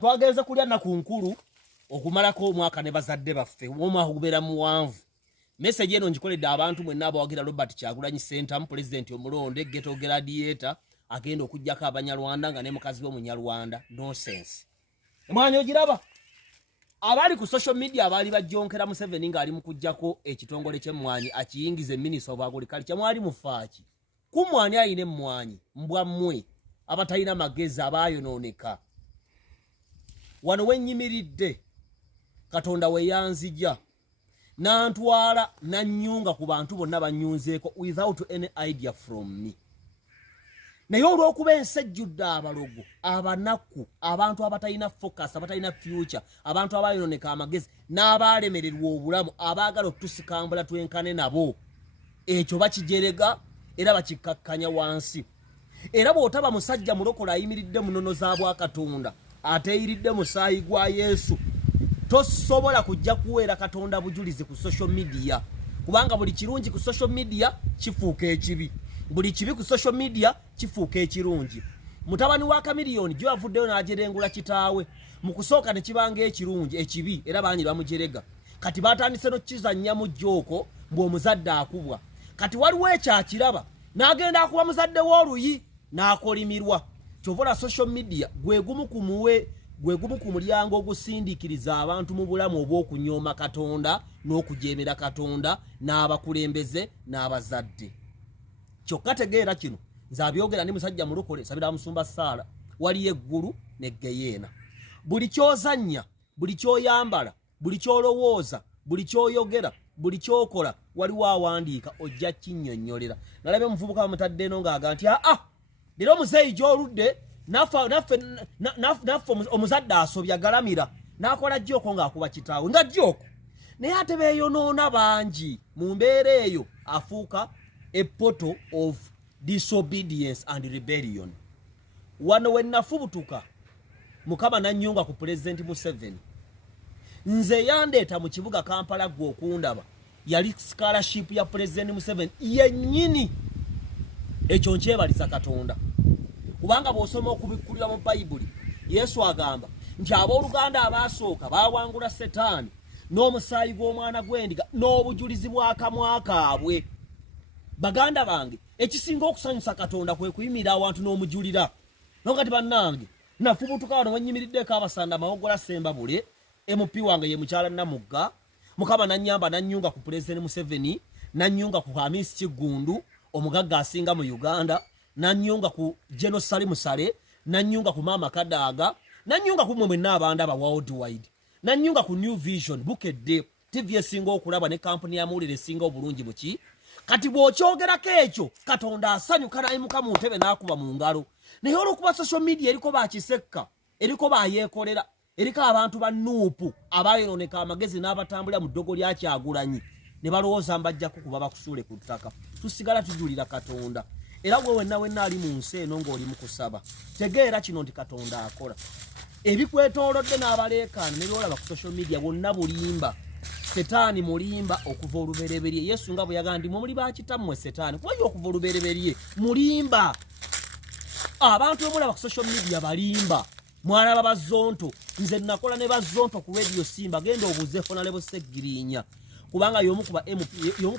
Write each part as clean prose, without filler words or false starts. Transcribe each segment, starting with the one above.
Twagenze kulya na ku nkulu okumalako omwaka ne bazadde baffe omwaka gubeera muwanvu. Message eno ngikoledde abantu mwenna abawagira Robert Kyagulanyi Center, President omulonde Ghetto Gladiator agenda okujjako Abanyarwanda nga ne mukazi we Munyarwanda. Nonsense. Mwanyi ogiraba? Abali ku social media abali bajjonkera Museveni nga ali mu kujjako ekitongole ky'emmwanyi akiyingize Minister of Agriculture. Mwali mufaaki. Ku mmwanyi ayine mmwanyi mbwa mmwe abatalina magezi abayonooneka. Wano wenyimiridde Katonda we yanzija nantwala nanyunga ku bantu bonna banyunzeeko without any idea from me. Naye olw'okuba ensejjudde abalogo abanaku abantu abatalina focus abatalina future abantu abayononeka amagezi n'abalemererwa obulamu abaagala otusikambula twenkane nabo ekyo bakijerega era bakikakkanya wansi. Era bw'otaba musajja mulokola ayimiridde munono za bwa Katonda ateyiridde musaayi gwa Yesu tosobola kujja kuweera Katonda bujulizi ku social media, kubanga buli kirungi ku social media kifuuka ekibi, buli kibi ku social media kifuuka ekirungi. Mutabani wa Kamiliyoni gyo avuddeyo n'ajerengula kitaawe mu kusooka ne kibanga ekirungi ekibi era baanyi bamujerega. Kati batandise n'okizannya mu jjooko ng'omuzadde akubwa. Kati waliwo ekyakiraba n'agenda akuba muzadde w'oluyi n'akolimirwa. Kyovula social media gwegumu ku mulyango ogusindiikiriza abantu mu bulamu obw'okunyooma Katonda n'okujeemera Katonda n'abakulembeze n'abazadde. Kyokka tegeera kino nze abyogera ndi musajja mulokole sabira musumba Saala waliyo eggulu ne Geyeena. Buli kyozannya, buli kyoyambala, buli kyolowooza, buli kyoyogera, buli kyokola waliwo awandiika ojja kinnyonnyolera. Nalabye omuvubuka bamutadde eno ng'aga nti lero muzeeyi gy'oludde naffe omuzadde asobya galamira n'akola jjooko ng'akuba kitaawe nga jjooko. Naye ate beeyonoona bangi mu mbeera eyo afuuka a portal of disobedience and rebellion. Wano we nafubutuka Mukama nannyunga ku President Museveni. Nze yandeeta mu kibuga Kampala gwe okundaba yali scholarship ya President Museveni yennyini. Ekyo nkyebaliza Katonda. Kubanga bw'osoma okubikkulira mu Bayibuli Yesu agamba nti abooluganda abaasooka baawangula Setaani n'omusaayi gw'omwana gw'endiga n'obujulizi bw'akamwa kaabwe. Baganda bange ekisinga okusanyusa Katonda kwe kuyimirira awantu n'omujulira. Nokati bannange nafubutuka wano wennyimiriddeko Abasanda Mawogola Sembabule MP wange ye mukyala Namugga. Mukama nannyamba nannyunga ku President Museveni, nannyunga ku Hamisi Kigundu omugagga asinga mu Uganda, nannyunga ku General Salimu Sale, nannyunga ku Mama Kadaga, nannyunga ku mmwe n'abandaba worldwide, nannyunga ku New Vision Bukedde TV esinga okulaba ne kampuni ya mawulire esinga obulungi buki. Kati bw'okyogerako ekyo Katonda asanyuka n'ayimuka mu ntebe n'akuba mu ngalo. Naye olw'okuba social media eriko bakisekka, eriko bayeekolera, eriko abantu bannuupu abayonooneka amagezi n'abatambulira mu ddogo lya Kyagulanyi ne balowooza mbajjako kuba bakusuule ku ttaka. Tusigala tujulira Katonda. Era gwe wenna ali mu nsi eno ng'oli mu kusaba, tegeera kino nti Katonda akola. Ebikwetoolodde n'abaleekaana ne byolaba ku social media bonna bulimba. Setaani mulimba okuva olubereberye. Yesu nga bwe yagamba ndi mwe muli bakitammwe Setaani kubayo okuva olubereberye mulimba. Abantu omulaba ku social media balimba. Mwalaba Bazonto. Nze nakola ne Bazonto ku Radio Simba genda obuze fona lebo Seggirinya. Kubanga y'omu ku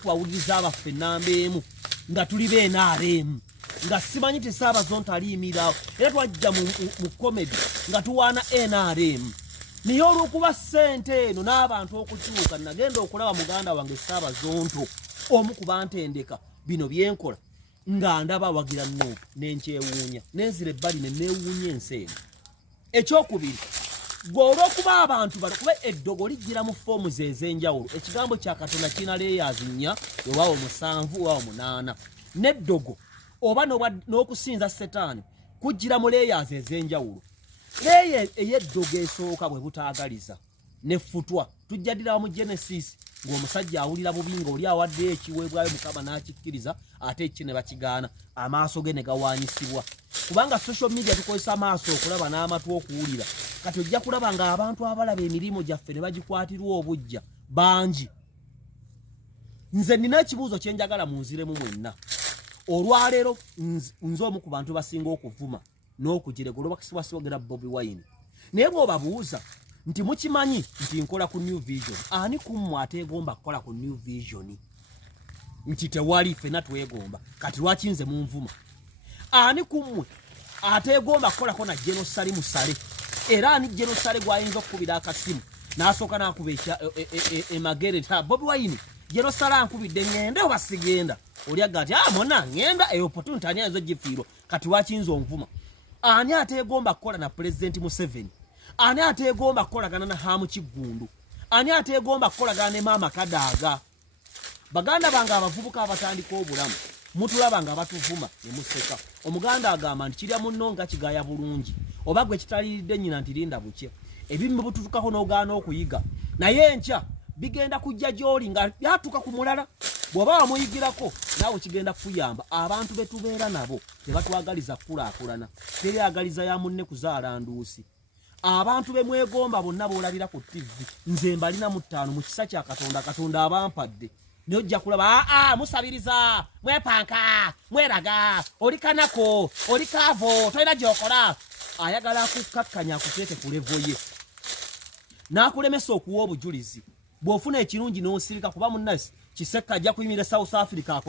bawuliriza abaffe nnamba emu nga tuli b'NRM nga simanyi ti Ssaabazonto aliyimirawo era twajja mu comedy nga tuwaana NRM. Naye olw'okuba ssente eno n'abantu okukyuka nagenda okulaba muganda wange Ssaabazonto omu ku bantendeka bino byenkola nga ndaba wagira Nuupu n'enkyewuunya nenzira ebbali ne neewuunya ensi eno. Ekyokubiri gwe olw'okuba abantu bano kuba eddogo lijjira mu foomu ze ez'enjawulo. Ekigambo kya Katonda kirina layers nnya oba 7 oba 8 n'eddogo oba n'okusinza Setaani kujjira mu layers ez'enjawulo. Leya ey'eddogo esooka bwe butaagaliza neffutwa tujjadira mu Genesis ng'omusajja awulira bubi ng'oli awaddeyo ekiweebwayo Mukama n'akikkiriza ate ekyo ne bakigaana amaaso ge ne gawaanyisibwa. Kubanga social media tukozesa amaaso okulaba n'amatu okuwulira. Kati ojja kulaba ng'abantu abalaba emirimu gyaffe ne bagikwatirwa obujja bangi. Nze nina ekibuuzo kye njagala munziremu mwenna. Olwaleero nze omu ku bantu basinga okuvuma n'okugiregula bakisiwasiwogera Bobi Wine. naye bw'obabuuza nti mukimanyi nti nkola ku New Vision, ani kummwe ateegomba kukola ku New Vision? Nti tewali, ffenna twegomba, kati lwaki nze munvuma? Ani kummwe ateegomba kukolako na General Sali Musale? Era ani General Sale gwayinza okukubira akasimu n'asooka n'akuba emagere ta Bobi Wine General Sale ankubidde ngende oba sigenda? Oli agga ati mona ngenda eyo opportunity ani ayinza ogifiirwa, kati lwaki nze onvuma? Ani ateegomba kukola na President Museveni? Ani ateegomba kukolagana na Hamu Kiggundu? Ani ateegomba kukolagana ne Maama Kadaaga? Baganda bange abavubuka abatandika obulamu mutulaba nga batuvuma ne museka. Omuganda agamba nti kirya munno nga kigaya bulungi, oba gwe kitaliridde nnyina nti linda buke. Ebimu bututukako n'ogaana okuyiga, naye enkya bigenda kujja gy'oli nga byatuuka ku mulala. Bw'oba wamuyigirako naawe kigenda kuyamba. Abantu be tubeera nabo tebatwagaliza kukulaakulana, teryagaliza ya munne kuzaala nduusi. Abantu be mwegomba bonna boolabira ku TV nze mbalina mu ttaano mu kisa kya Katonda, Katonda abampadde. Nojja kulaba musabiriza, mwepanka, mweraga, oli kanako, oli kaavo, tolina gy'okola. Ayagala kukakkanya akuteeke ku levo ye, n'akulemesa okuwa obujulizi. Bw'ofuna ekirungi n'osirika kuba munnasi Kisekka ajja kuyimira South Africa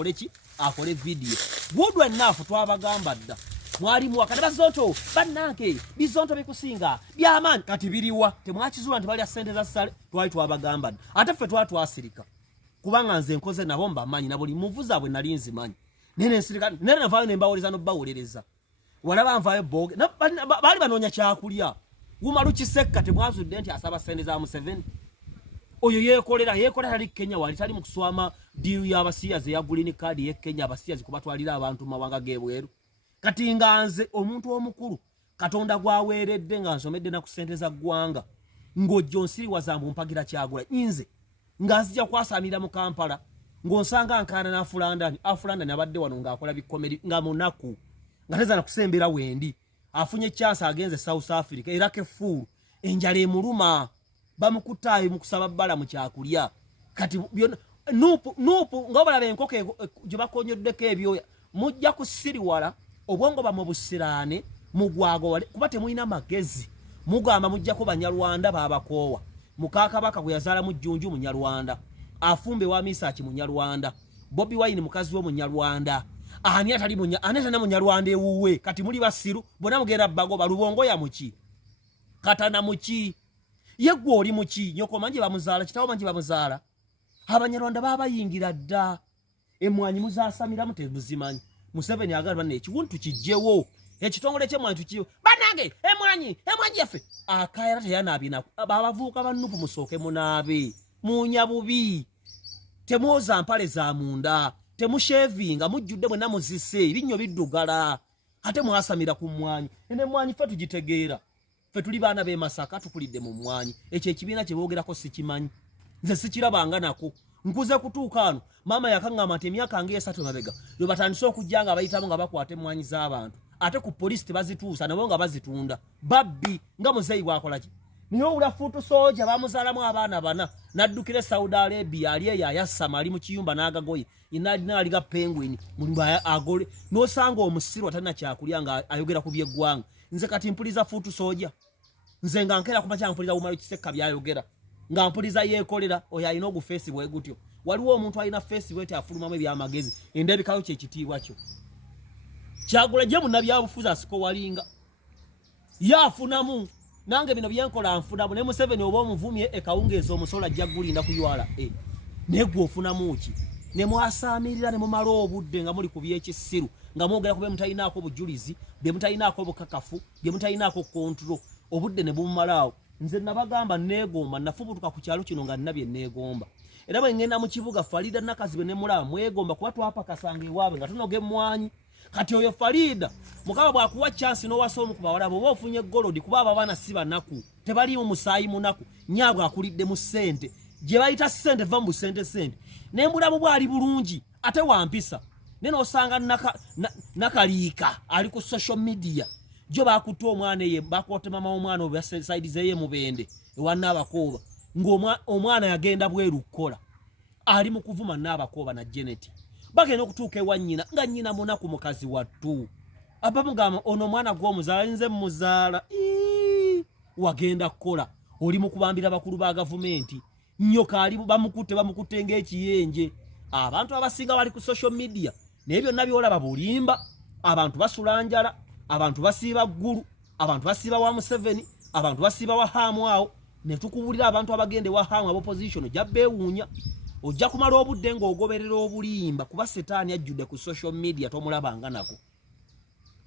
akole video. Good enough twabagamba dda. Mwali muwakana bazonto bannange bizonto bikusinga by'amaanyi kati biriwa? Temwakizula nti bali ssente za Sale twali twabagamba dda. Ate ffe twatwasirika kubanga nze nkoze nabo mbamanyi na buli muvuza bwe nali nzimanyi. Nene nsirika nene navaayo ne mbawoleza n'obbawoleleza. Walaba nvaayo boge baali banoonya kyakulya. Wumalu Kisekka temwazudde nti asaba ssente za Museveni. Oyo yekolera ali Kenya wali tali mu kuswama diru y'abasiyazi ya green card ye Kenya abasiyazi kubatwalira abantu mawanga g'ebweru. Kati nga nze omuntu omukulu Katonda gwaweeredde nga nsomedde na kusenteza ggwanga ng'ojjo nsiriwaza mbu mpagira Kyagula nze nga nzija kwasamira mu Kampala ng'onsanga nkaana n'Afulandani abadde wano ng'akola bikomeri nga munaku nga teza na kusembera wendi afunye chance agenze South Africa era kefuulu enjala emuluma bamukutaayo mu kusaba bbala mu kyakulya. Kati nuupu ng'obalabe enkoko gye bakonyoddeko ebyoya mujja kusiriwala obwongo bamu busiraane mugwago wale kuba temulina magezi. Mugamba mujjako Banyarwanda babakoowa. Mukakabaka gwe yazaala mu Jjunju Munyarwanda, Afumbe wa Misaki Munyarwanda, Bobi Wine mukazi wo Munyarwanda. Ani atali Munyarwanda ewuwe? Kati muli basiru bonna mugenda bagoba Lubongo ya muki Katana muki yegwe oli muki nyoko manje bamuzaala kitawo manje bamuzaala. Abanyarwanda babayingira dda emwanyi muzaasamira mutebuzimanyi. Museveni agamba ne ekiwuntu kijjewo ekitongole ky'emwanyi tukiyo banange emwanyi yaffe akayera teyanabina babavuuka bannupu musooke munaabe munya bubi temwoza mpale za munda temushevinga mujjudde mwenna muzise ebinnyo biddugala ate mwasamira ku mwanyi. Ene mwanyi ffe tugitegeera, ffe tuli baana b'e Masaka tukulidde mu mwanyi. Ekyo ekibiina kye boogerako sikimanyi, nze sikirabanga nako. Nkuze kutuuka ano maama yakangamba nti emyaka nge 3 mabega lwe batandise okujja nga bayitamu nga bakwata emmwanyi z'abantu, ate ku polisi tebazituusa nabo nga bazitunda. Babbi nga muzeeyi bwakolaki niyo ulafuutu soja bamuzaalamu abaana bana naddukire Saudi Arabia ali eyo ayasama ali mu kiyumba n'agagoye inaliga penguin mulumba agole n'osanga omusiro atalina kyakulya nga ayogera ku by'eggwanga. Nze kati mpuliza fuutu soja, nze nga nkera kuba kyampuliza Wumalu Kisekka byayogera nga mpuliza yeekolera oyo alina ogufeesi bwe gutyo. Waliwo omuntu alina feesi bwete afulumamu ebyamagezi endabikayo kyekitiibwa kyo. Kyagula gye munnabyabufuzi asiko walinga yafunamu nange bino byenkola nfunamu ne Museveni oba omuvumye ekawungeeza omusola ajja gulinda ku URA negwe ofunamu ki? Ne mwasaamirira ne mumala obudde nga muli ku byekisiru nga mwogera ku bye mutalinaako obujulizi, bye mutalinaako obukakafu, bye mutalinaako kontrol, obudde ne bumumalaawo. Nze nabagamba neegomba nafubutuka ku kyalo kino nga nnabye neegomba. Era bwe ngenda mu kibuga Farida Nakazibe ne mulaba mwegomba kuba twapakasanga ewaabwe nga tunoga emmwanyi. Kati oyo Farida Mukama bwakuwa chance n'owasa omu ku bawala bo ofunye golodi kuba abaana si banaku tebaliimu musaayi munaku nyaabwe akulidde mu ssente gye bayita ssente va mu ssente n'embulamu bwali bulungi ate wampisa nene osanga nakaliika ali ku social media jo bakutte omwana ye bakote mama omwana oba side zeye mubende ewanna abakooba ng'omwana yagenda bweru kukola ali mu kuvuma n'abakooba na Janet bagenda okutuuka ewa nnyina nga nnyina munaku mukazi wattu abamugamba ono omwana gw'omuzaala nze muzaala wagenda kukola oli mu kubambira bakulu ba gavumenti nnyo kaali bamukutte ng'ekiyenje abantu abasinga bali ku social media naye byonna byolaba bulimba abantu basula njala abantu basiiba ggulu abantu basiiba wa Museveni abantu basiiba wa Hamu awo ne tukubulira abantu abagende wa Hamu opposition ojja beewuunya ojja kumala obudde ng'ogoberera obulimba kuba setaani ajjudde ku social media tomulabanga nako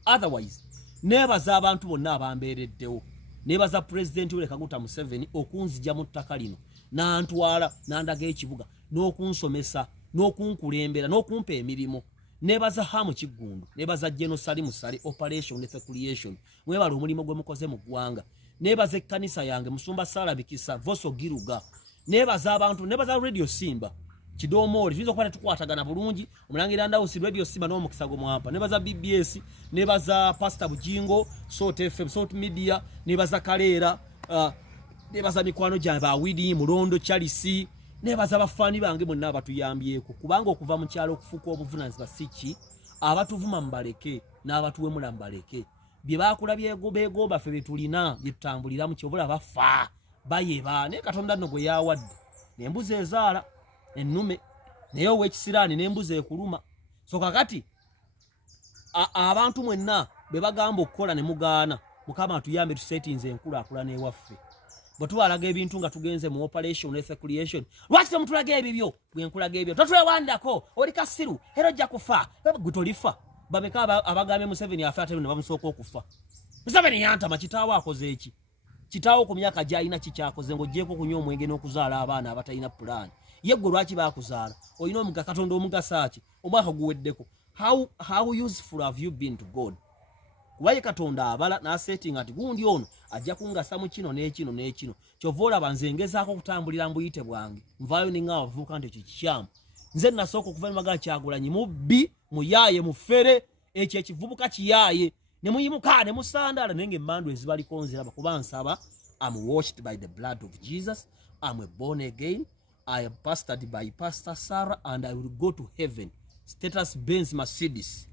otherwise nebaza abantu bonna abambeereddewo nebaza president Yoweri Kaguta Museveni okunzija mu ttaka lino n'antwala n'andaga ekibuga n'okunsomesa n'okunkulembera n'okumpa emirimu nebaza Hamu Kiggundu nebaza General Salim Sale operation Ethiopian mwebale omulimu gwe mukoze mu ggwanga nebaza ekkanisa yange Musumba Sala Bikisa Voso Giruga nebaza abantu nebaza Radio Simba Kidomoli tuizo kwa tukwatagana bulungi omulangira Ndawusi Radio Simba no mukisa go mwampa nebaza BBS nebaza Pastor Bujingo Salt FM Salt Media nebaza Kalera nebaza mikwano gyaba Awidi Mulondo Charles nebaza bafani bange monna batuyambyeko kubanga okuva mu kyalo okufuka obuvunanzibwa siki abatuvuma mbaleke n'abatuwe mulambaleke bye bakula byegomba ffe betulina bitambulira mu kyobola bafa bayeba ne Katonda nno gwe yawadde nembuzi ezaala ennume naye ow'ekisiraani nembuzi ekuluma so kakati abantu mwenna be bagamba okukola ne mugaana Mukama atuyambe tusetinze enkulaakulana ewaffe bwe tuwalaga ebintu nga tugenze mu operation Ethiopian lwaki temutulaga ebibyo bwe nkulaga ebyo totwewandako oli kasiru era ojja kufa gutolifa babeka abagambe Museveni afa ate ne bamusooka okufa Museveni yantama kitaawo akoze eki kitaawo ku myaka gy'alina kikyakoze ng'oggyeko kunywa omwenge n'okuzaala abaana abatalina pulaani yeggwe lwaki baakuzaala olina omuga Katonda omugasa ki omwaka guweddeko how useful have you been to God kubaye Katonda abala n'asetting ati gundi ono ajja kungasa mu kino n'ekino n'ekino kyova olaba nze ngezaako okutambulira mbuyite bwange nvaayo ne ng'awo bavubuka nti ekyo kikyamu nze nasooka okuva ne magala Kyagulanyi mubbi muyaaye mufere ekyo ekivubuka kiyaaye ne muyimuka ne musandaala naye ng'emmandu ezibaliko nziraba kuba nsaba I'm washed by the blood of Jesus. I'm a born again. I am pastored by Pastor Sarah and I will go to heaven. Status Benz Mercedes.